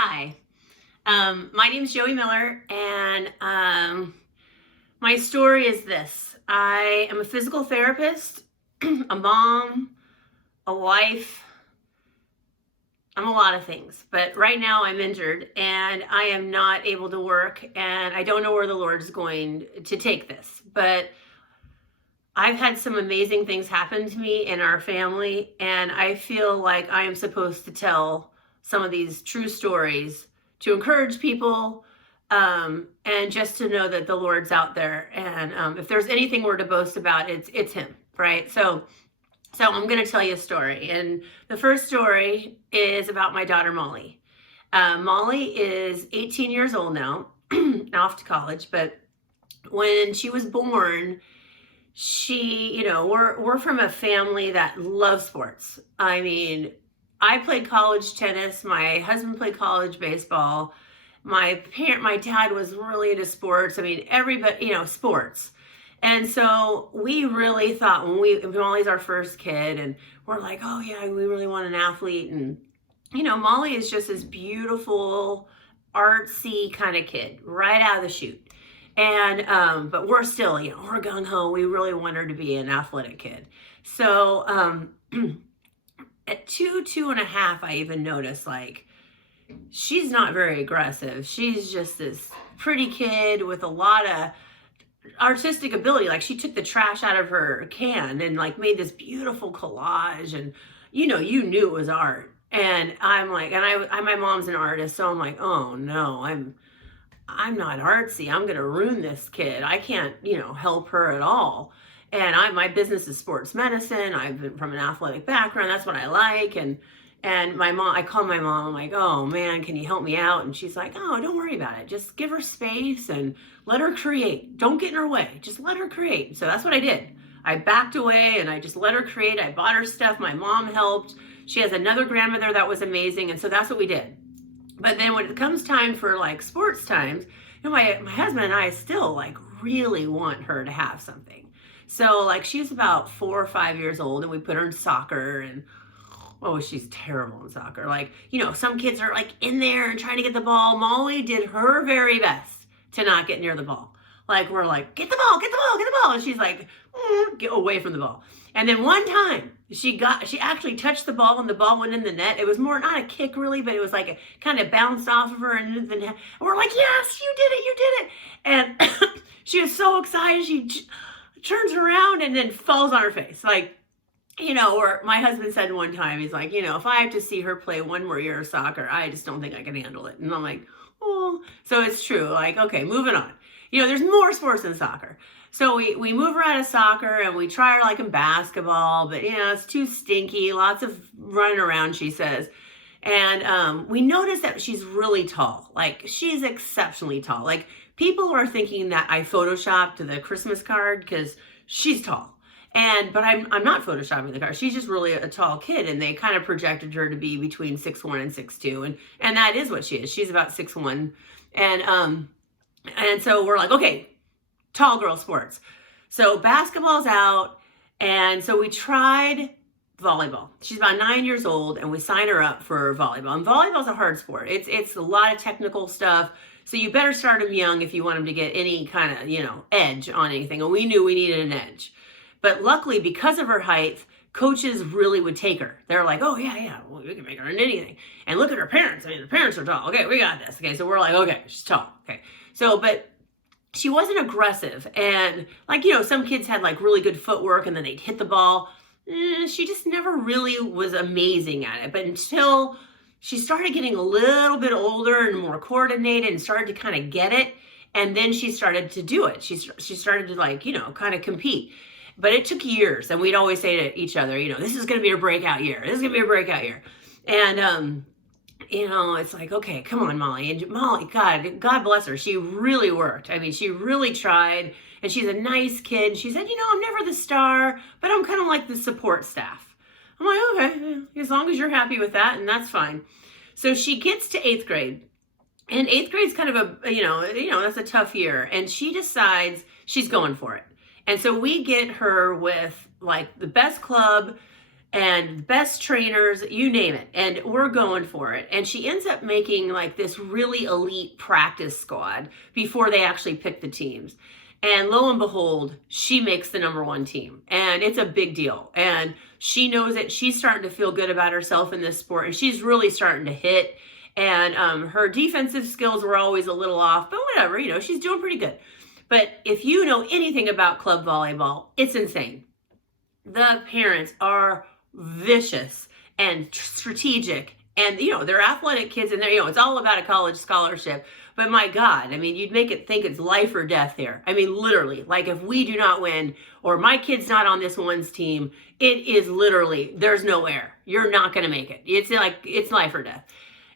Hi, my name is Joey Miller, and my story is this. I am a physical therapist, a mom, a wife. I'm a lot of things, but right now I'm injured and I am not able to work, and I don't know where the Lord's going to take this. But I've had some amazing things happen to me in our family, and I feel like I am supposed to tell some of these true stories to encourage people, and just to know that the Lord's out there. And if there's anything we're to boast about, it's Him, right? So I'm going to tell you a story, and the first story is about my daughter Molly. Molly is 18 years old now, off to college, but when she was born, we're from a family that loves sports. I mean, I played college tennis. My husband played college baseball. My dad was really into sports. I mean, everybody, sports. And so we really thought Molly's our first kid, and we're like, oh yeah, we really want an athlete. And, Molly is just this beautiful, artsy kind of kid right out of the chute. And but we're still, we're gung ho. We really want her to be an athletic kid. So at 2.5, I even noticed like she's not very aggressive. She's just this pretty kid with a lot of artistic ability. Like she took the trash out of her can and like made this beautiful collage, and you knew it was art. And I'm like, my mom's an artist, so I'm like, oh no, I'm not artsy. I'm going to ruin this kid. I can't, help her at all. And my business is sports medicine. I've been from an athletic background. That's what I like. And my mom, I call my mom. I'm like, oh man, can you help me out? And she's like, oh, don't worry about it. Just give her space and let her create. Don't get in her way. Just let her create. So that's what I did. I backed away and I just let her create. I bought her stuff. My mom helped. She has another grandmother that was amazing. And so that's what we did. But then when it comes time for like sports times, my husband and I still like really want her to have something. So like she's about 4 or 5 years old, and we put her in soccer, and oh, she's terrible in soccer. Like, some kids are like in there and trying to get the ball. Molly did her very best to not get near the ball. Like we're like, get the ball, get the ball, get the ball. And she's like, get away from the ball. And then one time she actually touched the ball and the ball went in the net. It was more, not a kick really, but it was like it kind of bounced off of her and into the net. And we're like, yes, you did it, you did it. And she was so excited. She turns around and then falls on her face. Like, or my husband said one time, he's like, if I have to see her play one more year of soccer, I just don't think I can handle it. And I'm like, oh, so it's true. Like, okay, moving on. There's more sports than soccer. So we move her out of soccer and we try her like in basketball, but it's too stinky. Lots of running around, she says. And we notice that she's really tall. Like she's exceptionally tall. Like people are thinking that I photoshopped the Christmas card because she's tall. But I'm not photoshopping the card. She's just really a tall kid, and they kind of projected her to be between 6'1" and 6'2", and that is what she is. She's about 6'1", and so we're like, okay, tall girl sports. So basketball's out, and so we tried volleyball. She's about 9 years old, and we sign her up for volleyball. And volleyball's a hard sport. It's a lot of technical stuff. So you better start them young if you want them to get any kind of, edge on anything. And we knew we needed an edge. But luckily, because of her height, coaches really would take her. They're like, oh, yeah, well, we can make her into anything. And look at her parents. I mean, the parents are tall. Okay, we got this. Okay, so we're like, okay, she's tall. Okay. So, but she wasn't aggressive. And like, some kids had like really good footwork and then they'd hit the ball. She just never really was amazing at it. But until she started getting a little bit older and more coordinated and started to kind of get it. And then she started to do it. She started to like, kind of compete. But it took years, and we'd always say to each other, this is going to be her breakout year. This is going to be her breakout year. And, it's like, okay, come on, Molly. And Molly, God bless her. She really worked. I mean, she really tried, and she's a nice kid. She said, I'm never the star, but I'm kind of like the support staff. I'm like, okay, as long as you're happy with that, and that's fine. So she gets to 8th grade, and 8th grade's kind of that's a tough year, and she decides she's going for it. And so we get her with like the best club and best trainers, you name it. And we're going for it. And she ends up making like this really elite practice squad before they actually pick the teams. And lo and behold, she makes the number one team. And it's a big deal. And she knows it. She's starting to feel good about herself in this sport. And she's really starting to hit. And her defensive skills were always a little off. But whatever, she's doing pretty good. But if you know anything about club volleyball, it's insane. The parents are vicious and strategic, and they're athletic kids, and it's all about a college scholarship. But my God, you'd make it think it's life or death here. Literally, like if we do not win or my kid's not on this one's team, it is literally, there's no air. You're not going to make it. It's like, it's life or death.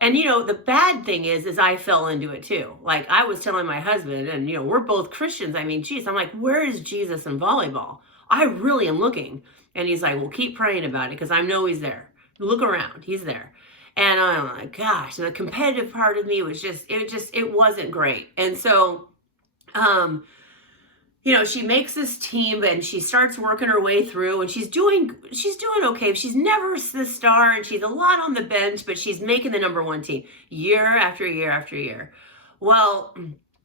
And the bad thing is I fell into it too. Like I was telling my husband, and we're both Christians. Geez, I'm like, where is Jesus in volleyball? I really am looking. And he's like, well, keep praying about it because I know he's there. Look around, he's there. And I'm like, gosh, the competitive part of me was it wasn't great. And so, she makes this team and she starts working her way through, and she's doing okay. She's never the star, and she's a lot on the bench, but she's making the number one team year after year after year. Well,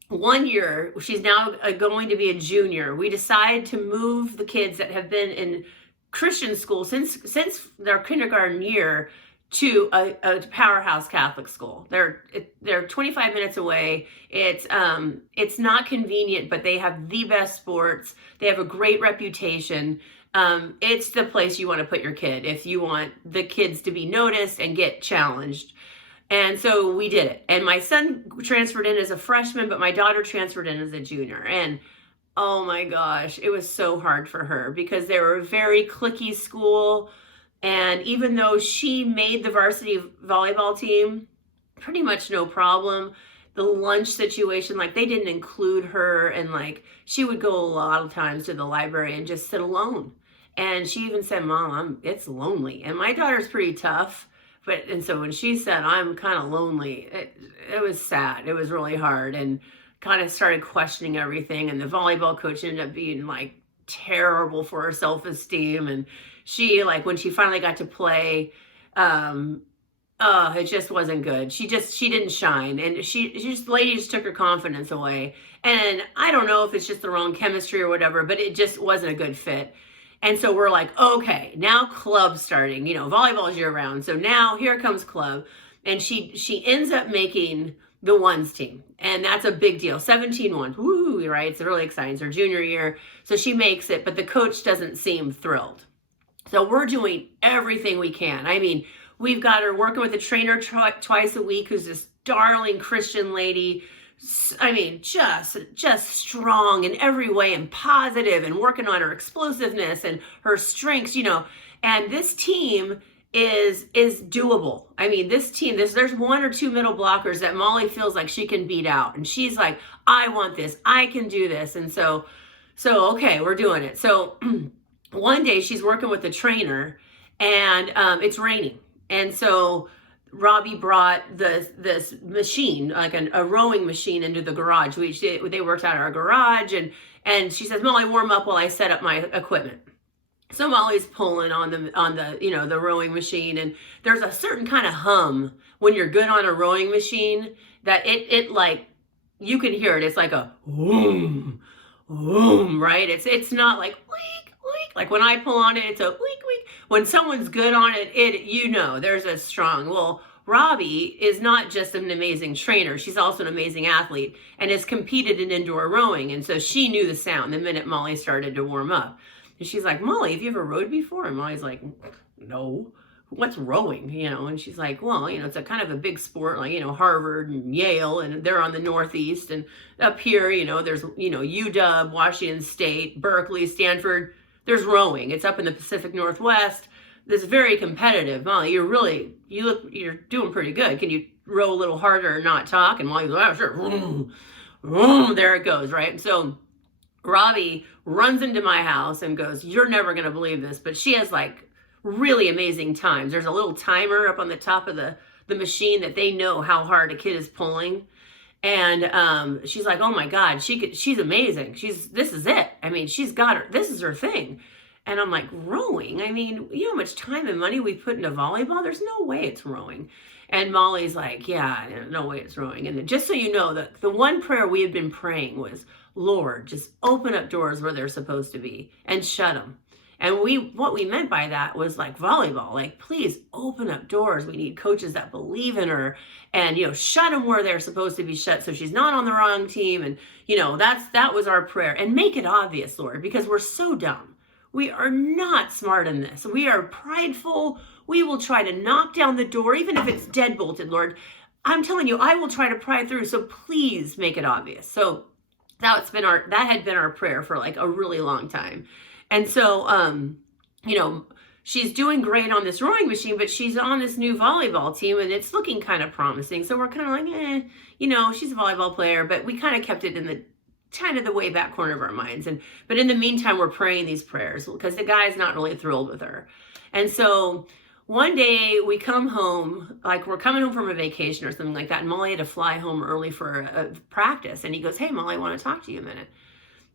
one year, she's now going to be a junior. We decide to move the kids that have been in Christian school since their kindergarten year to a powerhouse Catholic school. They're 25 minutes away. It's not convenient, but they have the best sports. They have a great reputation. It's the place you want to put your kid if you want the kids to be noticed and get challenged. And so we did it. And my son transferred in as a freshman, but my daughter transferred in as a junior. And oh my gosh, it was so hard for her because they were a very cliquey school. And even though she made the varsity volleyball team, pretty much no problem. The lunch situation, like they didn't include her, and like she would go a lot of times to the library and just sit alone. And she even said, Mom, it's lonely. And my daughter's pretty tough. And so when she said, I'm kind of lonely, it was sad. It was really hard, and kind of started questioning everything. And the volleyball coach ended up being like terrible for her self-esteem. And she, like, when she finally got to play, it just wasn't good. She didn't shine. And the lady just took her confidence away. And I don't know if it's just the wrong chemistry or whatever, but it just wasn't a good fit. And so we're like, okay, now club's starting. Volleyball is year round. So now here comes club. And she ends up making the ones team. And that's a big deal. 17 ones. Woo, right? It's really exciting. It's her junior year. So she makes it, but the coach doesn't seem thrilled. So we're doing everything we can. We've got her working with a trainer twice a week who's this darling Christian lady. Just strong in every way and positive, and working on her explosiveness and her strengths, and this team is doable. This team, there's one or two middle blockers that Molly feels like she can beat out. And she's like, I want this, I can do this. And so okay, we're doing it. So one day she's working with the trainer, and it's raining. And so Robbie brought this machine, like a rowing machine, into the garage. They worked out our garage, and she says, Molly, warm up while I set up my equipment. So Molly's pulling on the rowing machine, and there's a certain kind of hum when you're good on a rowing machine that it like, you can hear it. It's like a boom, boom, right? It's not like leak. Like when I pull on it, it's a leak. When someone's good on it, there's a strong. Well, Robbie is not just an amazing trainer. She's also an amazing athlete and has competed in indoor rowing. And so she knew the sound the minute Molly started to warm up. And she's like, Molly, have you ever rowed before? And Molly's like, no. What's rowing? And she's like, well, it's a kind of a big sport, like, Harvard and Yale, and they're on the Northeast. And up here, there's, UW, Washington State, Berkeley, Stanford. There's rowing. It's up in the Pacific Northwest. This is very competitive. Molly, you're doing pretty good. Can you row a little harder and not talk? And Molly's like, oh, sure. Vroom, vroom, there it goes, right? So Robbie runs into my house and goes, you're never going to believe this, but she has like really amazing times. There's a little timer up on the top of the machine that they know how hard a kid is pulling. And she's like, oh my God, she's amazing. This is it. She's got her, this is her thing. And I'm like, rowing? I mean, you know how much time and money we put into volleyball? There's no way it's rowing. And Molly's like, yeah, no way it's rowing. And then, just so you know, the one prayer we had been praying was, Lord, just open up doors where they're supposed to be and shut them. And what we meant by that was like volleyball, like, please open up doors. We need coaches that believe in her and, shut them where they're supposed to be shut so she's not on the wrong team. And, that was our prayer. And make it obvious, Lord, because we're so dumb. We are not smart in this. We are prideful. We will try to knock down the door, even if it's deadbolted, Lord. I'm telling you, I will try to pry through. So please make it obvious. So that had been our prayer for like a really long time. And so, she's doing great on this rowing machine, but she's on this new volleyball team and it's looking kind of promising. So we're kind of like, she's a volleyball player, but we kind of kept it in the kind of the way back corner of our minds. But in the meantime, we're praying these prayers because the guy's not really thrilled with her. And so one day we come home, like we're coming home from a vacation or something like that. And Molly had to fly home early for a practice. And he goes, hey, Molly, I want to talk to you a minute.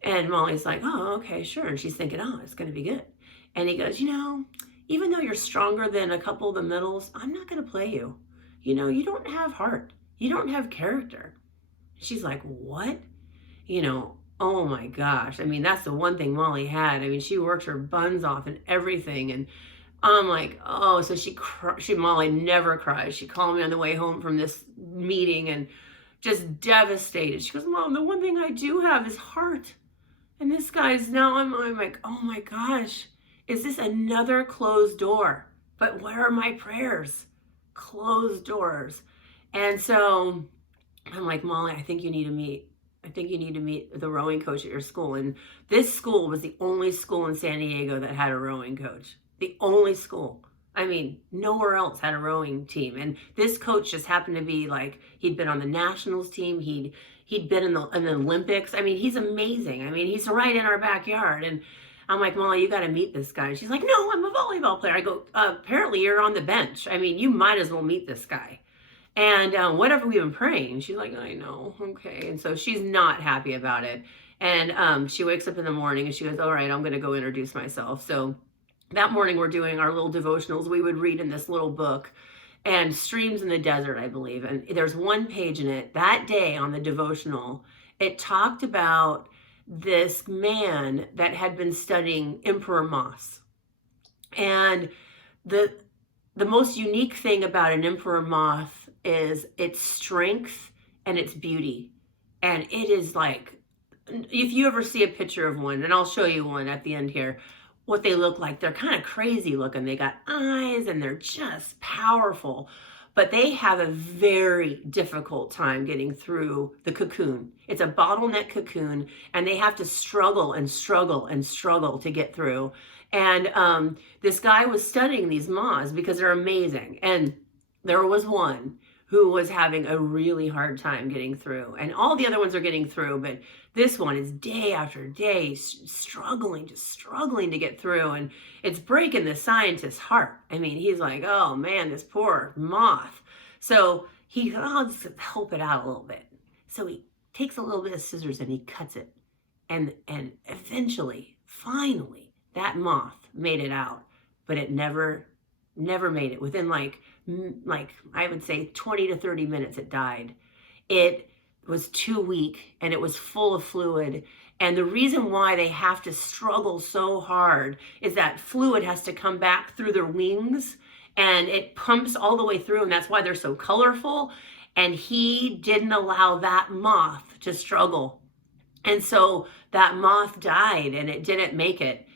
And Molly's like, oh, okay, sure. And she's thinking, oh, it's going to be good. And he goes, even though you're stronger than a couple of the middles, I'm not going to play you. You don't have heart. You don't have character. She's like, what? Oh my gosh. I mean, that's the one thing Molly had. I mean, she worked her buns off and everything. And I'm like, oh, so Molly never cries. She called me on the way home from this meeting and just devastated. She goes, Mom, the one thing I do have is heart. And this guy's now, I'm like, oh my gosh, is this another closed door? But where are my prayers? Closed doors. And so I'm like, Molly, I think you need to meet the rowing coach at your school. And this school was the only school in San Diego that had a rowing coach. The only school. I mean, nowhere else had a rowing team. And this coach just happened to be like, he'd been on the nationals team. He'd been in the Olympics. I mean, he's amazing. I mean, he's right in our backyard. And I'm like, Molly, you got to meet this guy. And she's like, no, I'm a volleyball player. I go, apparently you're on the bench. I mean, you might as well meet this guy. And whatever we've been praying, she's like, I know, okay. And so she's not happy about it. And she wakes up in the morning and she goes, all right, I'm going to go introduce myself. So that morning we're doing our little devotionals we would read in this little book, and Streams in the Desert, I believe. And there's one page in it that day on the devotional. It talked about this man that had been studying Emperor Moss. And the most unique thing about an emperor moth is its strength and its beauty. And it is like, if you ever see a picture of one, and I'll show you one at the end here, what they look like, they're kind of crazy looking. They got eyes and they're just powerful, but they have a very difficult time getting through the cocoon. It's a bottleneck cocoon, and they have to struggle and struggle and struggle to get through. And this guy was studying these moths because they're amazing. And there was one who was having a really hard time getting through. And all the other ones are getting through, but this one is day after day struggling to get through. And it's breaking the scientist's heart. I mean, he's like, oh man, this poor moth. So he thought, I'll just help it out a little bit. So he takes a little bit of scissors and he cuts it. And eventually, finally, that moth made it out. But it never made it. Within like I would say 20 to 30 minutes, it died. It was too weak and it was full of fluid. And the reason why they have to struggle so hard is that fluid has to come back through their wings and it pumps all the way through. And that's why they're so colorful. And he didn't allow that moth to struggle. And so that moth died and it didn't make it.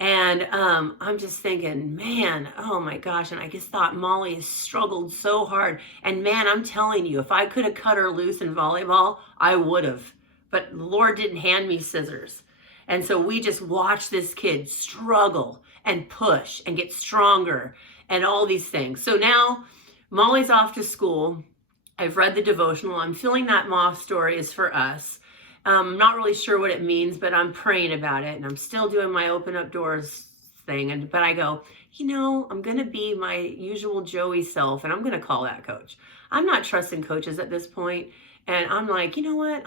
And I'm just thinking, man, oh my gosh. And I just thought Molly has struggled so hard. And man, I'm telling you, if I could have cut her loose in volleyball, I would have. But the Lord didn't hand me scissors. And so we just watched this kid struggle and push and get stronger and all these things. So now Molly's off to school. I've read the devotional. I'm feeling that moth story is for us. I'm not really sure what it means, but I'm praying about it. And I'm still doing my open up doors thing. But I go, I'm going to be my usual Joey self. And I'm going to call that coach. I'm not trusting coaches at this point. And I'm like, you know what?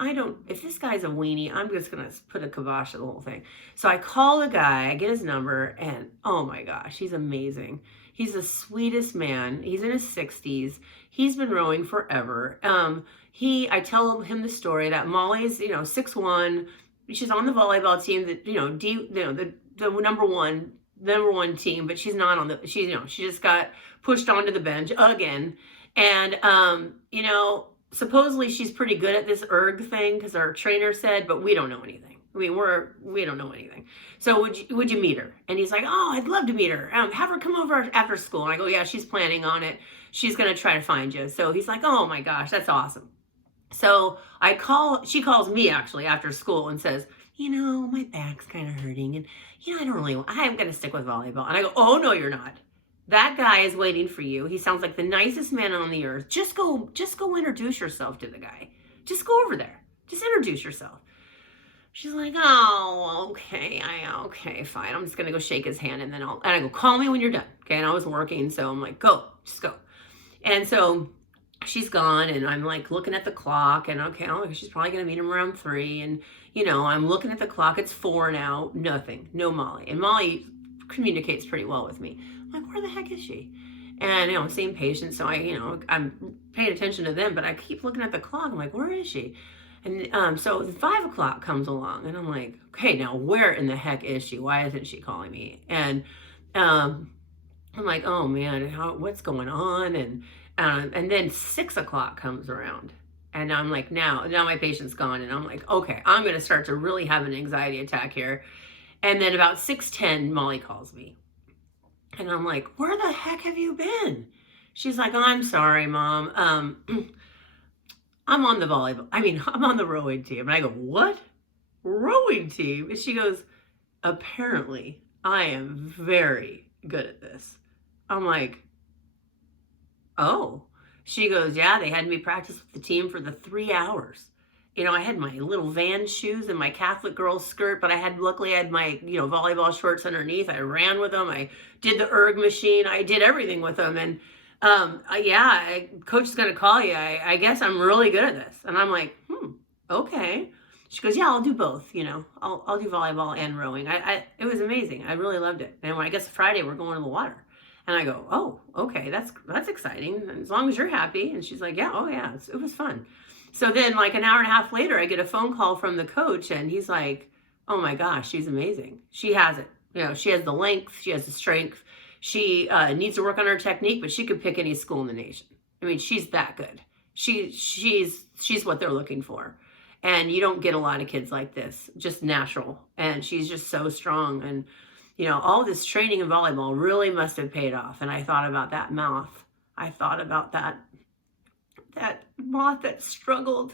If this guy's a weenie, I'm just going to put a kibosh to the whole thing. So I call the guy, I get his number, and oh my gosh, he's amazing. He's the sweetest man. He's in his 60s. He's been rowing forever. I tell him the story that Molly's, 6'1". She's on the volleyball team that, the number one team, but she's not on she just got pushed onto the bench again. And, supposedly she's pretty good at this erg thing because our trainer said, but we don't know anything. I mean, we don't know anything. So would you meet her? And he's like, oh, I'd love to meet her. Have her come over after school. And I go, yeah, she's planning on it. She's going to try to find you. So he's like, oh my gosh, that's awesome. So she calls me actually after school and says, my back's kind of hurting. And, I'm going to stick with volleyball. And I go, oh, no, you're not. That guy is waiting for you. He sounds like the nicest man on the earth. Just go introduce yourself to the guy. Just go over there. Just introduce yourself. She's like, oh, okay. Okay, fine. I'm just going to go shake his hand and I go, call me when you're done. Okay. And I was working. So I'm like, just go. And so she's gone and I'm like looking at the clock and okay, she's probably going to meet him around 3. And, I'm looking at the clock. It's 4 now. Nothing. No Molly. And Molly communicates pretty well with me. I'm like, where the heck is she? And, same patient. So I'm paying attention to them, but I keep looking at the clock. I'm like, where is she? And so 5 o'clock comes along and I'm like, okay, now where in the heck is she? Why isn't she calling me? And I'm like, oh man, what's going on? And then 6 o'clock comes around and I'm like, now my patient's gone. And I'm like, okay, I'm going to start to really have an anxiety attack here. And then about 6:10, Molly calls me. And I'm like, where the heck have you been? She's like, oh, I'm sorry, Mom. I'm on the rowing team. And I go, what? Rowing team? And she goes, apparently I am very good at this. I'm like, oh. She goes, yeah, they had me practice with the team for the 3 hours. I had my little Van shoes and my Catholic girl skirt, but luckily I had my, volleyball shorts underneath. I ran with them. I did the erg machine. I did everything with them. And coach is going to call you. I guess I'm really good at this. And I'm like, okay. She goes, yeah, I'll do both. I'll do volleyball and rowing. It was amazing. I really loved it. And when I guess Friday, we're going to the water. And I go, oh, okay, that's exciting. As long as you're happy. And she's like, yeah, oh yeah, it was fun. So then like an hour and a half later, I get a phone call from the coach and he's like, oh my gosh, she's amazing. She has it. She has the length, she has the strength. She needs to work on her technique, but she could pick any school in the nation. I mean, she's that good. She's what they're looking for. And you don't get a lot of kids like this, just natural. And she's just so strong. And, all this training in volleyball really must have paid off. And I thought about that moth. I thought about that moth that struggled,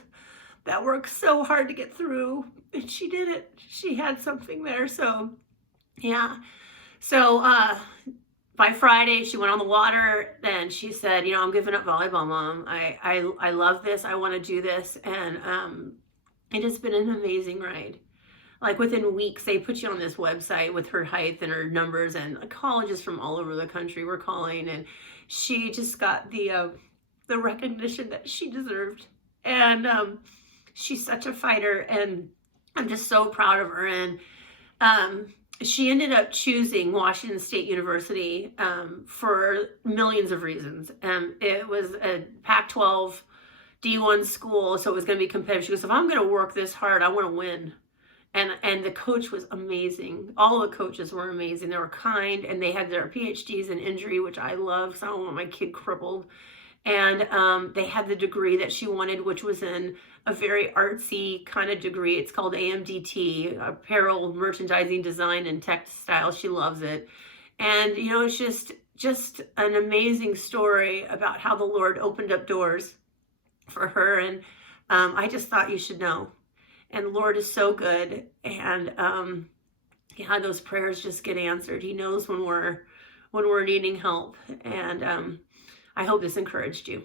that worked so hard to get through. And she did it. She had something there. So, yeah. So, by Friday, she went on the water and she said, I'm giving up volleyball, Mom. I love this. I want to do this. And it has been an amazing ride. Like within weeks, they put you on this website with her height and her numbers, and colleges from all over the country were calling. And she just got the recognition that she deserved. And she's such a fighter, and I'm just so proud of her. And she ended up choosing Washington State University for millions of reasons. It was a Pac-12 D1 school, so it was going to be competitive. She goes, if I'm going to work this hard, I want to win. And the coach was amazing. All the coaches were amazing. They were kind, and they had their PhDs in injury, which I love, so I don't want my kid crippled. And they had the degree that she wanted, which was in a very artsy kind of degree. It's called AMDT, Apparel, Merchandising, Design, and Textile. She loves it. And, it's just an amazing story about how the Lord opened up doors for her. And I just thought you should know. And the Lord is so good. And those prayers just get answered. He knows when we're needing help. And I hope this encouraged you.